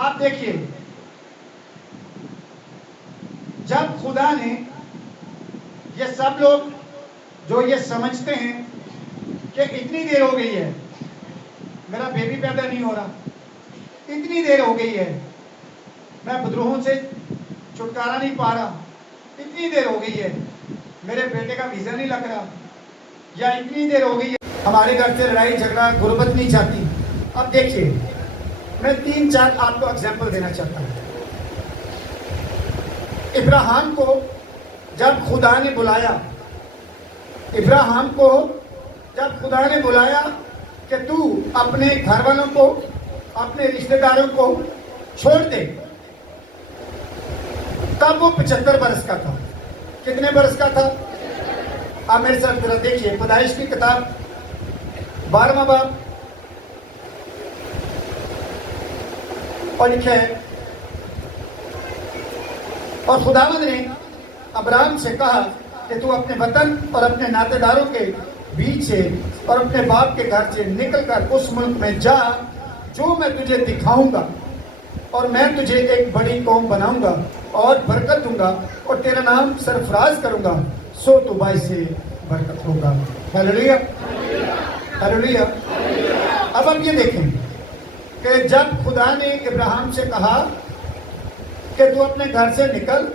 آپ دیکھیے جب خدا نے یہ سب لوگ جو یہ سمجھتے ہیں کہ اتنی دیر ہو گئی ہے میرا بیبی پیدا نہیں ہو رہا، اتنی دیر ہو گئی ہے میں بدروہوں سے چھٹکارا نہیں پا رہا، اتنی دیر ہو گئی ہے میرے بیٹے کا ویزا نہیں لگ رہا، یا اتنی دیر ہو گئی ہے ہمارے گھر سے لڑائی جھگڑا غربت نہیں چاہتی. اب دیکھیے میں 3-4 آپ کو اگزامپل دینا چاہتا ہوں. ابراہیم کو جب خدا نے بلایا، ابراہیم کو جب خدا نے بلایا کہ تو اپنے گھر والوں کو اپنے رشتہ داروں کو چھوڑ دے، تب وہ 75 برس کا تھا. کتنے برس کا تھا؟ آپ میرے ساتھ ذرا دیکھیے پیدائش کی کتاب 12واں باب اور لکھا ہے، اور خداوند نے ابراہیم سے کہا کہ تو اپنے وطن اور اپنے ناطے داروں کے بیچ سے اور اپنے باپ کے گھر سے نکل کر اس ملک میں جا جو میں تجھے دکھاؤں گا، اور میں تجھے ایک بڑی قوم بناؤں گا اور برکت دوں گا اور تیرا نام سرفراز کروں گا، سو تو باعث سے برکت ہوگا. ہلیلویا ہلیلویا. اب آپ یہ دیکھیں کہ جب خدا نے ابراہیم سے کہا کہ تو اپنے گھر سے نکل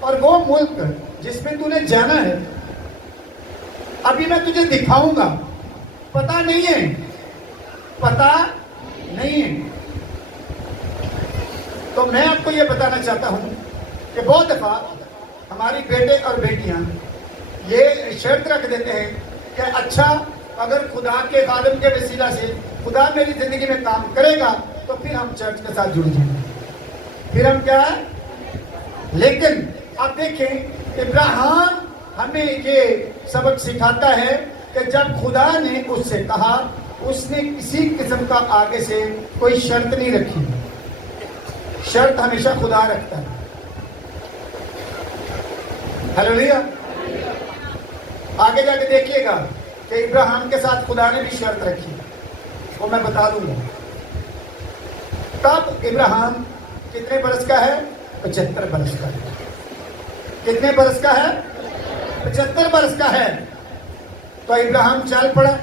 اور وہ ملک جس میں تو نے جانا ہے ابھی میں تجھے دکھاؤں گا، پتہ نہیں ہے، پتہ نہیں ہے. تو میں آپ کو یہ بتانا چاہتا ہوں کہ بہت دفعہ ہماری بیٹے اور بیٹیاں یہ شرط رکھ دیتے ہیں کہ اچھا اگر خدا کے خادم کے وسیلہ سے خدا میری زندگی میں کام کرے گا تو پھر ہم چرچ کے ساتھ جڑ جائیں گے، پھر ہم کیا ہے. لیکن آپ دیکھیں ابراہیم ہمیں یہ سبق سکھاتا ہے کہ جب خدا نے اس سے کہا اس نے کسی قسم کا آگے سے کوئی شرط نہیں رکھی. شرط ہمیشہ خدا رکھتا ہے. ہلیلویا. آگے جا کے دیکھیے گا کہ ابراہیم کے ساتھ خدا نے بھی شرط رکھی، وہ میں بتا دوں گا. تب ابراہیم کتنے برس کا ہے؟ 75 برس کا ہے. کتنے برس کا ہے؟ 75 برس کا ہے. تو ابراہیم چل پڑا.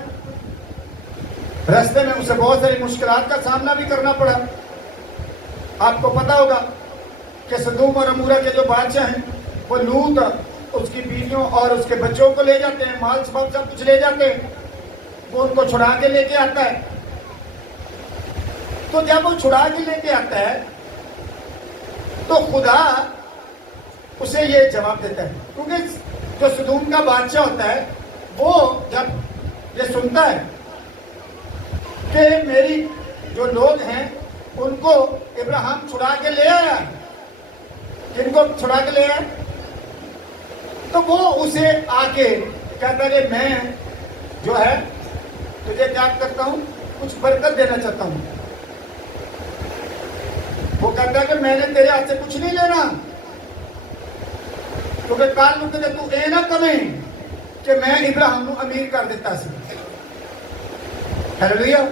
راستے میں اسے بہت ساری مشکلات کا سامنا بھی کرنا پڑا. آپ کو پتا ہوگا کہ سدوم اور عمورہ کے جو بادشاہ ہیں وہ لوط اس کی بیویوں اور اس کے بچوں کو لے جاتے ہیں، مال سب کچھ لے جاتے ہیں. وہ ان کو چھڑا کے لے کے آتا ہے. تو جب وہ چھڑا کے لے کے آتا ہے تو خدا اسے یہ جواب دیتا ہے، کیونکہ جو سدوم کا بادشاہ ہوتا ہے وہ جب یہ سنتا ہے کہ میری جو لوگ ہیں ان کو ابراہیم چھڑا کے لے آیا، جن کو چھڑا کے لے آیا، تو وہ اسے آ کے کہتا ہے کہ میں جو ہے تجھے کیا کرتا ہوں، کچھ برکت دینا چاہتا ہوں. وہ کہتا ہے کہ میں نے تیرے ہاتھ سے کچھ نہیں لینا، کیونکہ کال مکتے تو اے نہ کمیں کہ میں ابراہیم کو امیر کر دیتا سی. ہلیلویا.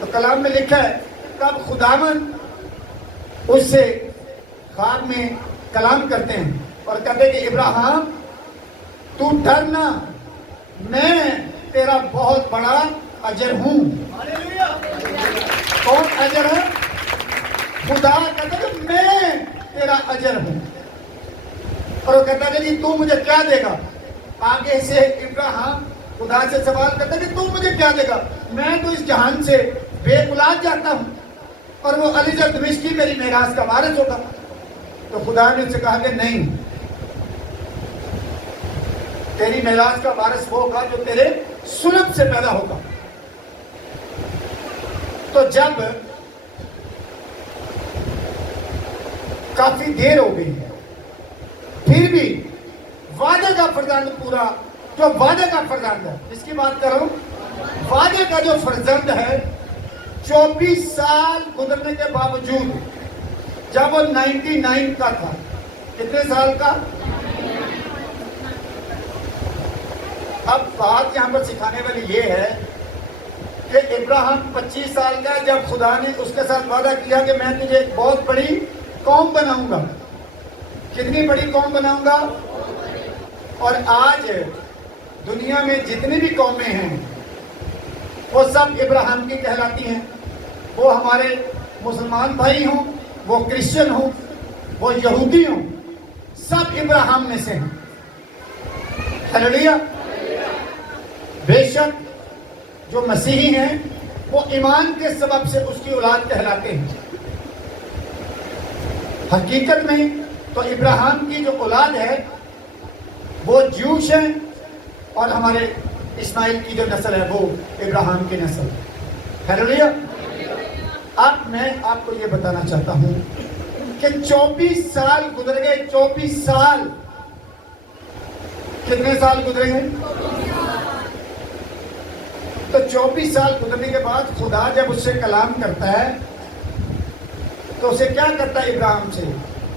تو کلام میں لکھا ہے تب خداوند اس سے خواب میں کلام کرتے ہیں اور کہتے ہیں کہ ابراہیم تو ڈرنا، میں تیرا بہت بڑا اجر ہوں. کون اجر ہے؟ خدا کہتا ہے کہ میں تیرا اجر ہوں. اور وہ کہتا ہے کہ جی تو مجھے کیا دے گا؟ آگے سے ابراہیم خدا سے سوال کرتا ہے کہ تو مجھے کیا دے گا؟ میں تو اس جہان سے بے اولاد جاتا ہوں اور وہ علیزر دمشقی میری میراث کا وارث ہوگا. تو خدا نے اس سے کہا کہ نہیں، تیری میراث کا وارث ہوگا جو تیرے سلب سے پیدا ہوگا. تو جب کافی دیر ہو گئی ہے پھر بھی وعدے کا فرزند پورا، جو وعدے کا فرزند ہے، اس کی بات کروں، وعدے کا جو فرزند ہے 24 سال گزرنے کے باوجود جب وہ 99 کا تھا، کتنے سال کا؟ اب بات یہاں پر سکھانے والی یہ ہے کہ ابراہیم 25 سال کا جب خدا نے اس کے ساتھ وعدہ کیا کہ میں تجھے ایک بہت بڑی قوم بناؤں گا. کتنی بڑی قوم بناؤں گا؟ اور آج دنیا میں جتنی بھی قومیں ہیں وہ سب ابراہیم کی کہلاتی ہیں. وہ ہمارے مسلمان بھائی ہوں، وہ کرسچن ہوں، وہ یہودی ہوں، سب ابراہیم میں سے ہیں. ہلیلویا. بے شک جو مسیحی ہیں وہ ایمان کے سبب سے اس کی اولاد کہلاتے ہیں. حقیقت میں تو ابراہیم کی جو اولاد ہے وہ جوش ہیں، اور ہمارے اسماعیل کی جو نسل ہے وہ ابراہیم کی نسل. ہلیلویا. اب میں آپ کو یہ بتانا چاہتا ہوں کہ 24 سال گزر گئے. 24 سال. کتنے سال گزرے ہیں؟ تو 24 سال گزرنے کے بعد خدا جب اس سے کلام کرتا ہے تو اسے کیا کرتا ہے ابراہیم سے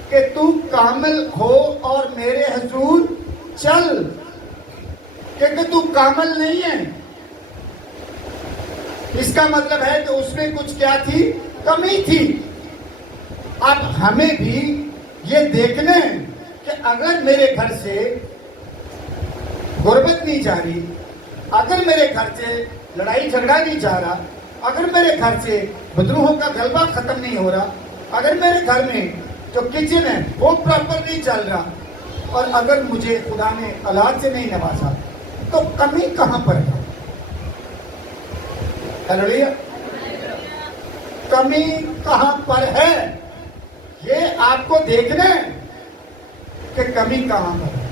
کہ تو کامل ہو اور میرے حضور چل، کیونکہ تو کامل نہیں ہے. اس کا مطلب ہے کہ اس میں کچھ کیا تھی؟ کمی تھی. اب ہمیں بھی یہ دیکھنا ہے کہ اگر میرے گھر سے غربت نہیں جا رہی، اگر میرے گھر سے لڑائی جھگڑا نہیں جا رہا، اگر میرے گھر سے بدروہوں کا غلبہ ختم نہیں ہو رہا، اگر میرے گھر میں جو کچن ہے وہ پراپر نہیں چل رہا، اور اگر مجھے خدا نے اولاد سے نہیں نوازا، تو کمی کہاں پر ہے؟ ہلیلویا. کمی کہاں پر ہے؟ یہ آپ کو دیکھنا ہے کہ کمی کہاں پر ہے.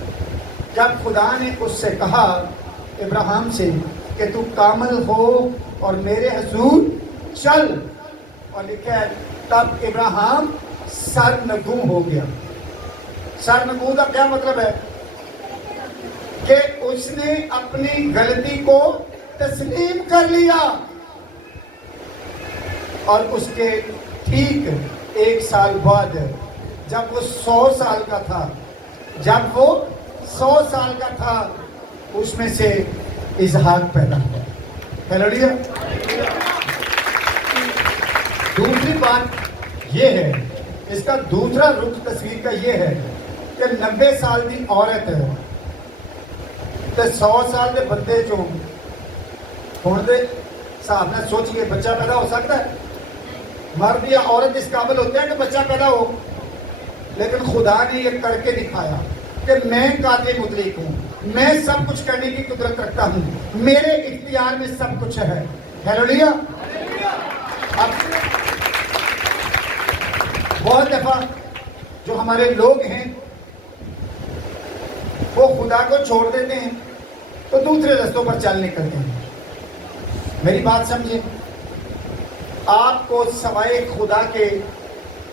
جب خدا نے اس سے کہا ابراہیم سے کہ تو کامل ہو اور میرے حضور چل، اور لکھا ہے تب ابراہیم سرنگوں ہو گیا. سرنگوں کا کیا مطلب ہے؟ کہ اس نے اپنی غلطی کو تسلیم کر لیا. اور اس کے ٹھیک 1 سال بعد جب وہ 100 سال کا تھا، اس میں سے اسحاق پیدا ہوا. ہلیلویا. دوسری بات یہ ہے، اس کا دوسرا رخ تصویر کا یہ ہے کہ 90 سال کی عورت ہے تو 100 سال کے بندے جو ہون دے صاحب نے سوچئے بچہ پیدا ہو سکتا ہے؟ مرد یا عورت اس قابل ہوتے ہیں کہ بچہ پیدا ہو؟ لیکن خدا نے یہ کر کے دکھایا کہ میں قادر مطلق ہوں، میں سب کچھ کرنے کی قدرت رکھتا ہوں، میرے اختیار میں سب کچھ ہے. ہلیلویا. اب بہت دفعہ جو ہمارے لوگ ہیں وہ خدا کو چھوڑ دیتے ہیں تو دوسرے رستوں پر چل نکلتے ہیں. میری بات سمجھیں، آپ کو سوائے خدا کے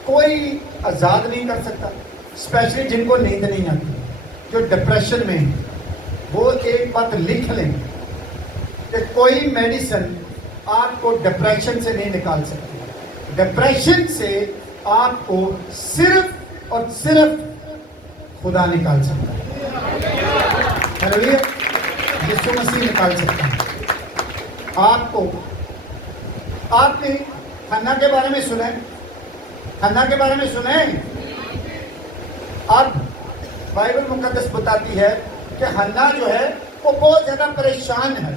کوئی آزاد نہیں کر سکتا. اسپیشلی جن کو نیند نہیں آتی، جو ڈپریشن میں ہیں، وہ ایک بات لکھ لیں کہ کوئی میڈیسن آپ کو ڈپریشن سے نہیں نکال سکتی. ڈپریشن سے آپ کو صرف اور صرف خدا نکال سکتا ہے. ہلیلویا. یسوع مسیح نکال سکتا ہے آپ کو. آپ نے حنا کے بارے میں سنا ہے؟ حنا کے بارے میں سنا ہے؟ اب بائبل مقدس بتاتی ہے کہ حنا جو ہے وہ بہت زیادہ پریشان ہے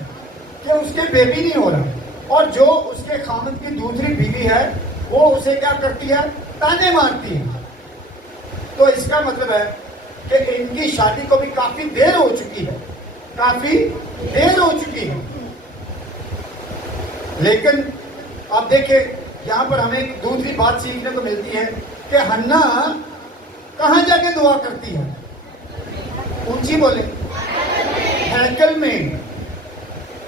کہ اس کے بیبی نہیں ہو رہا، اور جو اس کے خامد کی دوسری بیوی ہے وہ اسے کیا کرتی ہے؟ تانے مارتی ہے. تو اس کا مطلب ہے کہ ان کی شادی کو بھی کافی دیر ہو چکی ہے، کافی دیر ہو چکی ہے. لیکن آپ دیکھیں یہاں پر ہمیں ایک دوسری بات سیکھنے کو ملتی ہے کہ حنا کہاں جا کے دعا کرتی ہے؟ اونچی بولے. ہیکل میں.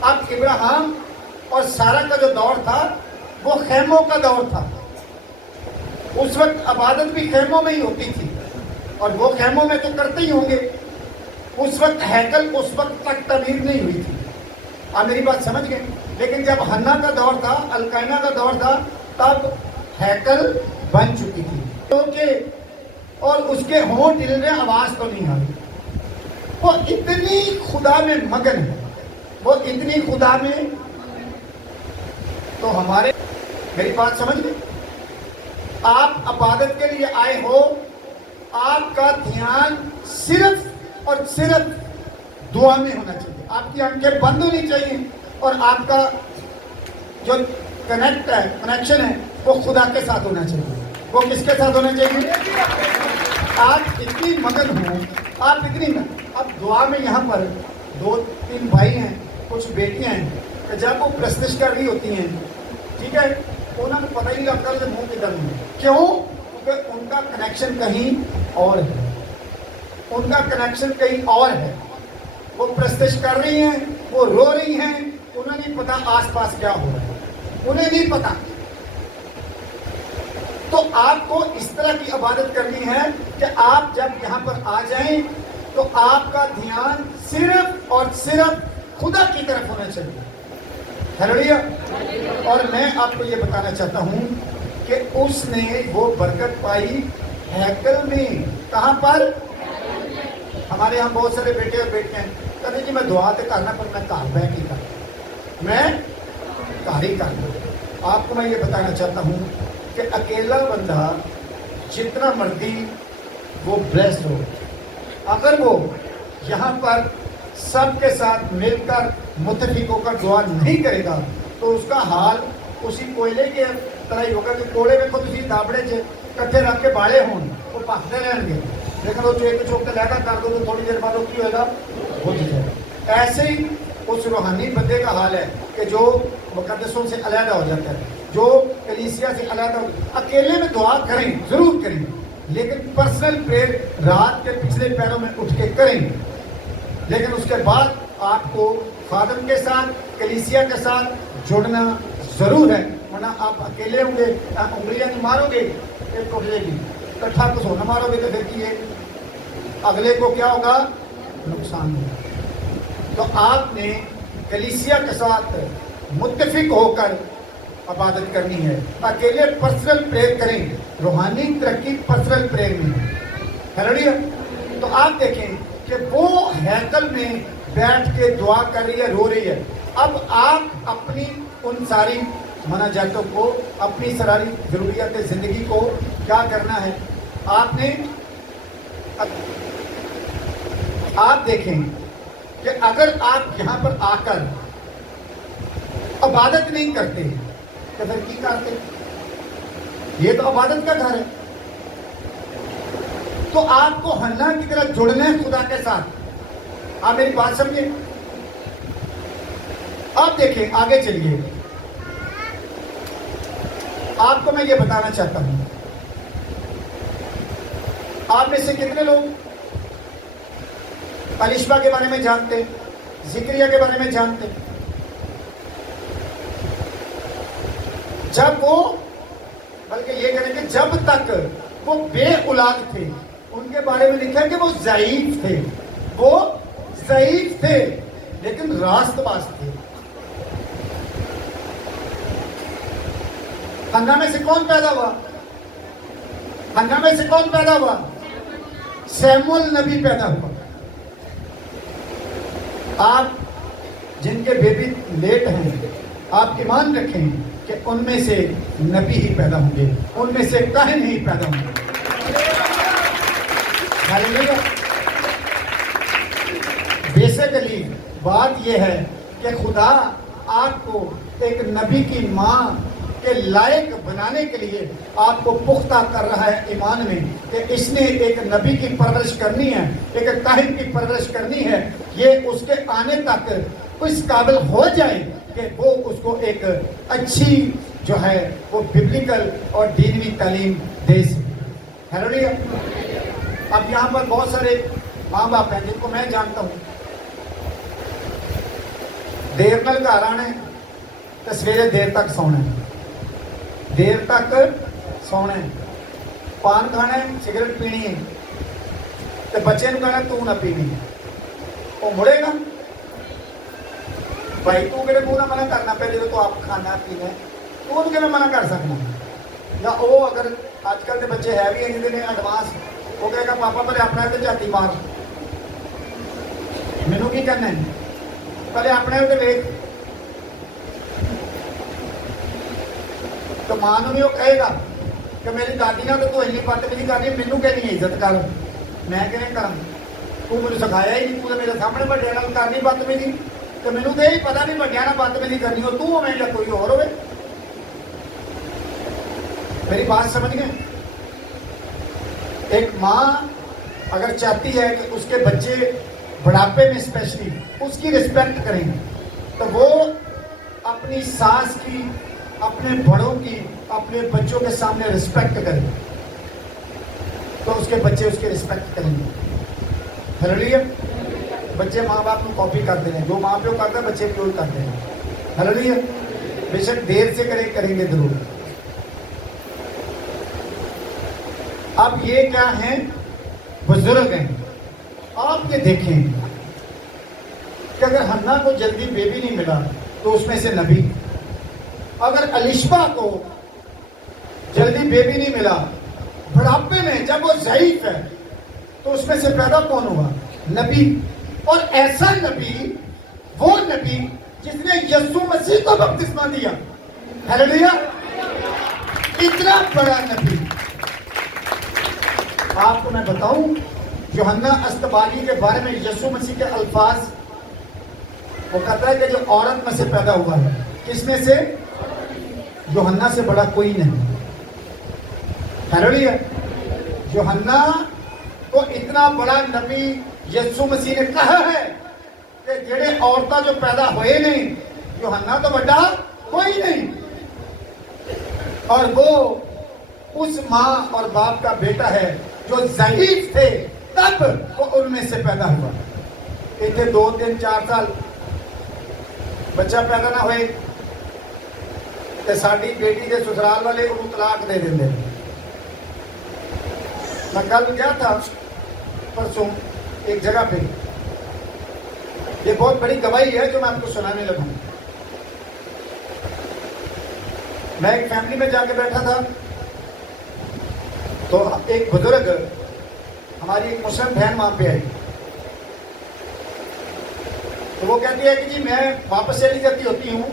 اب ابراہیم اور سارہ کا جو دور تھا وہ خیموں کا دور تھا. اس وقت عبادت بھی خیموں میں ہی ہوتی تھی، اور وہ خیموں میں تو کرتے ہی ہوں گے. اس وقت ہیکل اس وقت تک تعمیر نہیں ہوئی تھی. آپ میری بات سمجھ گئے؟ لیکن جب حنا کا دور تھا، القینہ کا دور تھا، تب ہیکل بن چکی تھی. اور اس کے ہونٹ ہل رہے، آواز تو نہیں آ رہی. وہ اتنی خدا میں مگن ہے، وہ اتنی خدا میں تو ہمارے میری بات سمجھ گئے؟ آپ عبادت کے لیے آئے ہو, آپ کا دھیان صرف اور صرف دعا میں ہونا چاہیے, آپ کی آنکھیں بند ہونی چاہیے, اور آپ کا جو کنیکشن ہے وہ خدا کے ساتھ ہونا چاہیے. وہ کس کے ساتھ ہونا چاہیے؟ آپ اتنی مگن ہوں, آپ اتنی اب دعا میں یہاں پر 2-3 بھائی ہیں, کچھ بیٹیاں ہیں, کہ جب وہ پرستش کر رہی ہوتی ہیں, ٹھیک ہے, انہوں نے پتہ ہی نہیں لگتا کہ منہ کدھر میں. کیوں؟ کیونکہ ان کا کنیکشن کہیں اور ہے, ان کا کنیکشن کہیں اور ہے. وہ پرستش کر رہی ہیں, وہ رو رہی ہیں, انہیں نہیں پتا آس پاس کیا ہو رہا ہے, انہیں نہیں پتا. تو آپ کو اس طرح کی عبادت کرنی ہے کہ آپ جب یہاں پر آ جائیں تو آپ کا دھیان صرف اور صرف خدا کی طرف ہونا چاہیے. ہیلویا. اور میں آپ کو یہ بتانا چاہتا ہوں کہ اس نے وہ برکت پائی ہیکل میں. کہاں پر؟ ہمارے یہاں بہت سارے بیٹے اور بیٹے ہیں, کہتے جی میں دعا تو کرنا پر میں گھر بیٹھ کے کرنا, میں گھر ہی کرنا. آپ کو میں یہ بتانا چاہتا ہوں کہ اکیلا بندہ جتنا مرضی وہ بلیسڈ ہو, اگر وہ یہاں پر سب کے ساتھ مل کر متفق ہو کر دعا نہیں کرے گا تو اس کا حال اسی کوئلے کے طرح ہی ہوگا کہ کوڑے میں خود اسی دابڑے سے کٹھے رکھ کے باڑے ہوں, وہ پھنستے رہیں گے, لیکن وہ چوک چوک کے لہٰذا کر دو تو تھوڑی دیر بعد وہ کی ہوگا, ہو جائے گا. ایسے ہی اس روحانی بندے کا حال ہے کہ جو مقدسوں سے علیحدہ ہو جاتا ہے, جو کلیسیا سے علیحدہ ہو. اکیلے میں دعا کریں, ضرور کریں, لیکن پرسنل پریئر رات کے پچھلے پیروں میں اٹھ کے کریں. لیکن اس کے بعد آپ کو خادم کے ساتھ, کلیسیا کے ساتھ جڑنا ضرور ہے, ورنہ آپ اکیلے ہوں گے, آپ انگلیاں نہیں مارو گے, ایک ٹوٹ جائے گی, کٹھا کچھ ہونا مارو گے تو پھر کی اگلے کو کیا ہوگا؟ نقصان ہوگا. تو آپ نے کلیسیا کے ساتھ متفق ہو کر عبادت کرنی ہے. اکیلے پرسنل پریئر کریں, روحانی ترقی پرسنل پریئر میں. ہیلویا. تو آپ دیکھیں کہ وہ ہیکل میں بیٹھ کے دعا کر رہی ہے, رو رہی ہے. اب آپ اپنی ان ساری مناجاتوں کو, اپنی ساری ضروریات زندگی کو کیا کرنا ہے؟ آپ نے آپ دیکھیں کہ اگر آپ یہاں پر آ کر عبادت نہیں کرتے تو پھر کی کرتے؟ یہ تو عبادت کا گھر ہے. تو آپ کو حنا کی طرح جڑنا ہے خدا کے ساتھ. آپ میری بات سمجھیں. آپ دیکھیں, آگے چلیے. آپ کو میں یہ بتانا چاہتا ہوں, آپ میں سے کتنے لوگ الشبا کے بارے میں جانتے, ذکریہ کے بارے میں جانتے؟ جب وہ, بلکہ یہ کہیں کہ جب تک وہ بے اولاد تھے, ان کے بارے میں لکھا ہے کہ وہ ضعیف تھے, وہ ضعیف تھے لیکن راست باز تھے. حنا میں سے کون پیدا ہوا؟ حنا میں سے کون پیدا ہوا؟ سیمول نبی پیدا ہوا. آپ جن کے بیبی لیٹ ہیں, آپ ایمان رکھیں کہ ان میں سے نبی ہی پیدا ہوں گے, ان میں سے کاہن ہی پیدا ہوں گے. بیسیکلی بات یہ ہے کہ خدا آپ کو ایک نبی کی ماں کے لائق بنانے کے لیے آپ کو پختہ کر رہا ہے ایمان میں, کہ اس نے ایک نبی کی پرورش کرنی ہے, ایک کاہن کی پرورش کرنی ہے. یہ اس کے آنے تک اس قابل ہو جائے کہ وہ اس کو ایک اچھی جو ہے وہ ببلیکل اور دینوی تعلیم دے سکے. ہیلویا. اب یہاں پر بہت سارے ماں باپ ہیں جن کو میں جانتا ہوں, دیر نال گھر آنا ہے تو سویرے دیر تک سونا ہے, دیر تک سونا ہے, پان کھانا ہے, سگریٹ پینی ہے, تو بچے نے کہنا تو نہ پینی ہے. وہ مڑے گا بھائی, تو کہنے پورا منع کرنا پہ جب تو آپ کھانا پینا ہے تو ان کے میں منع کر سکنا. یا وہ اگر آج کل کے بچے ہے بھی ہیں جنہیں ایڈوانس, وہ کہے گا پاپا پہلے اپنے تے جاتی مار, مینوں کی کرنا ہے, پہلے اپنے تے ویک. تو ماں نوں بھی وہ کہے گا کہ میری دادی نہ تو اینی بدتمیزی کرنی, مینوں کہنی ہے عزت کر, میں کیویں کراں, تو مجھے سکھایا ہی نہیں, تو میرے سامنے بڑے نال کرنی بدتمیزی, تو مینوں تو یہی پتا نہیں بڑیاں نال بدتمیزی کرنی ہو, تو ہوے یا کوئی اور ہوے. میری بات سمجھ گئے؟ ایک ماں اگر چاہتی ہے کہ اس کے بچے بڑھاپے میں اسپیشلی اس کی رسپیکٹ کریں, تو وہ اپنی ساس کی, اپنے بڑوں کی, اپنے بچوں کے سامنے رسپیکٹ کریں, تو اس کے بچے اس کی رسپیکٹ کریں گے. ہلیلویا. بچے ماں باپ کو کاپی کرتے ہیں, جو ماں پیو کرتا ہے بچے بھی وہی کرتے ہیں. ہلیلویا. بے شک دیر سے کریں گے ضرور. اب یہ کیا ہیں؟ بزرگ ہیں. آپ یہ دیکھیں کہ اگر حنا کو جلدی بیبی نہیں ملا تو اس میں سے نبی, اگر الشبا کو جلدی بیبی نہیں ملا بڑھاپے میں جب وہ ضعیف ہے تو اس میں سے پیدا کون ہوا؟ نبی. اور ایسا نبی, وہ نبی جس نے یسوع مسیح کو بپتسمہ دیا. ہلیلویا. اتنا بڑا نبی. آپ کو میں بتاؤں, یوحنا استبالی کے بارے میں یسوع مسیح کے الفاظ, وہ کہتا ہے کہ جو عورت میں سے پیدا ہوا ہے, کس میں سے؟ یوحنا سے بڑا کوئی نہیں. ہلیلویا. یوحنا کو اتنا بڑا نبی یسوع مسیح نے کہا ہے کہ جڑے عورتاں جو پیدا ہوئے نہیں, یوحنا تو بڑا کوئی نہیں. اور وہ اس ماں اور باپ کا بیٹا ہے جو ضعیف تھے تب وہ ان میں سے پیدا ہوا. اتنے 2, 3, 4 سال بچہ پیدا نہ ہوئے تو ساری بیٹی کے سسرال والے انہوں طلاق دے دیں. میں کل گیا تھا پرسوں ایک جگہ پہ, یہ بہت بڑی گواہی ہے جو میں آپ کو سنانے لگا ہوں. میں ایک فیملی میں جا کے بیٹھا تھا, تو ایک بزرگ, ہماری ایک مسلم بہن وہاں پہ آئی, تو وہ کہتی ہے کہ جی میں واپس چلی جاتی ہوتی ہوں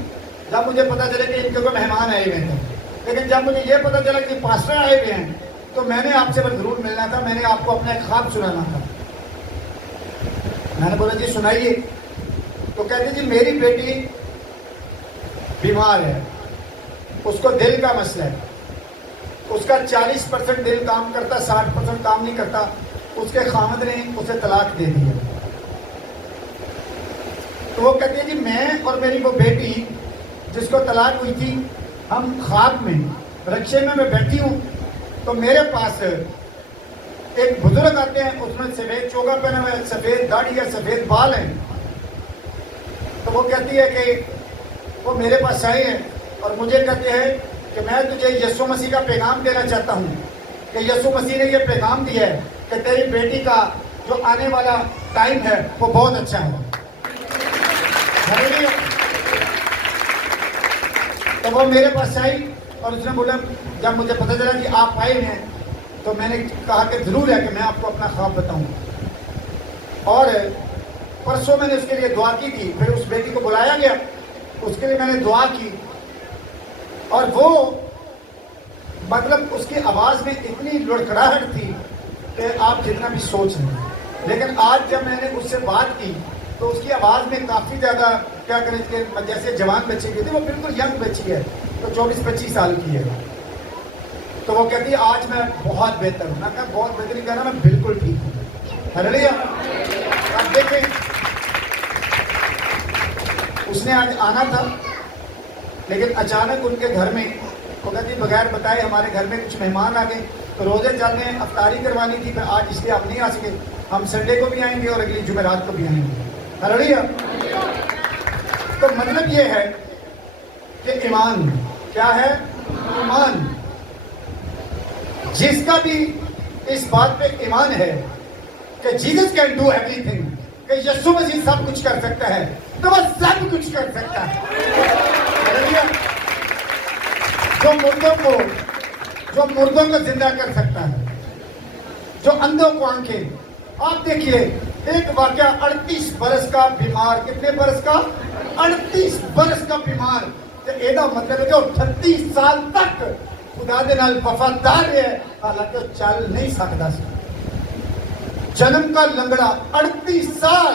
جب مجھے پتا چلے کہ ان کے کوئی مہمان آئے ہوئے ہیں, لیکن جب مجھے یہ پتا چلا کہ پاسٹر آئے ہوئے ہیں تو میں نے آپ سے ضرور ملنا تھا, میں نے آپ کو اپنا ایک خواب سنانا تھا. میں نے بولا جی سنائیے. تو کہتے جی میری بیٹی بیمار ہے, اس کو دل کا مسئلہ ہے, اس کا 40% دل کام کرتا, 60% کام نہیں کرتا, اس کے خامد نے اسے طلاق دے دی ہے. تو وہ کہتے ہیں جی میں اور میری وہ بیٹی جس کو طلاق ہوئی تھی, ہم خواب میں رکشے میں بیٹھی ہوں, تو میرے پاس ایک بزرگ آتے ہیں, اس میں سفید چوگا پہنا ہوا ہے, سفید داڑھی ہے, سفید بال ہیں. تو وہ کہتی ہے کہ وہ میرے پاس آئے ہیں اور مجھے کہتے ہیں کہ میں تجھے یسوع مسیح کا پیغام دینا چاہتا ہوں کہ یسوع مسیح نے یہ پیغام دیا ہے کہ تیری بیٹی کا جو آنے والا ٹائم ہے وہ بہت اچھا ہے. تو وہ میرے پاس آئی اور اس نے بولا, جب مجھے پتہ چلا کہ آپ آئے ہیں تو میں نے کہا کہ ضرور ہے کہ میں آپ کو اپنا خواب بتاؤں. اور پرسوں میں نے اس کے لیے دعا کی تھی, پھر اس بیٹی کو بلایا گیا, اس کے لیے میں نے دعا کی, اور وہ مطلب اس کی آواز میں اتنی لڑکھڑاہٹ تھی کہ آپ جتنا بھی سوچ لیں. لیکن آج جب میں نے اس سے بات کی تو اس کی آواز میں کافی زیادہ کیا کریں کہ جیسے جوان بچے کی تھی, وہ بالکل ینگ بچی ہے, تو 24-25 سال کی ہے. تو وہ کہتی ہے آج میں بہت بہتر ہوں. میں کہا بہت بہتر نہیں کہنا, میں بالکل ٹھیک ہوں. ہلیلویا. آپ دیکھیں اس نے آج آنا تھا, لیکن اچانک ان کے گھر میں وہ کہتی بغیر بتائے ہمارے گھر میں کچھ مہمان آ گئے, تو روزے چل رہے ہیں, افطاری کروانی تھی, پھر آج اس لیے آپ نہیں آ سکے, ہم سنڈے کو بھی آئیں گے اور اگلی جمعرات کو بھی آئیں گے. ہلیلویا. تو مطلب یہ ہے کہ ایمان کیا ہے؟ ایمان. جس کا بھی اس بات پہ ایمان ہے کہ Jesus can do every thing, کہ یسوع مسیح سب کچھ کر سکتا ہے, تو وہ سب کچھ کر سکتا ہے. جو مردوں کو زندہ کر سکتا ہے, جو اندھوں کو آنکھیں. آپ دیکھیے ایک واقعہ, 38 برس کا بیمار, کتنے برس کا؟ 38 برس کا بیمار, ਤੇ ਇਹਦਾ ਮਤਲਬ ਹੈ ਕਿ ਉਹ 38 ਸਾਲ ਤੱਕ ਖੁਦਾ ਦੇ ਨਾਲ ਵਫਾਦਾਰ ਰਿਹਾ, ਹਾਲਾਂਕਿ ਉਹ ਚੱਲ ਨਹੀਂ ਸਕਦਾ ਸੀ। ਜਨਮ ਦਾ ਲੰਗੜਾ 38 ਸਾਲ,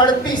38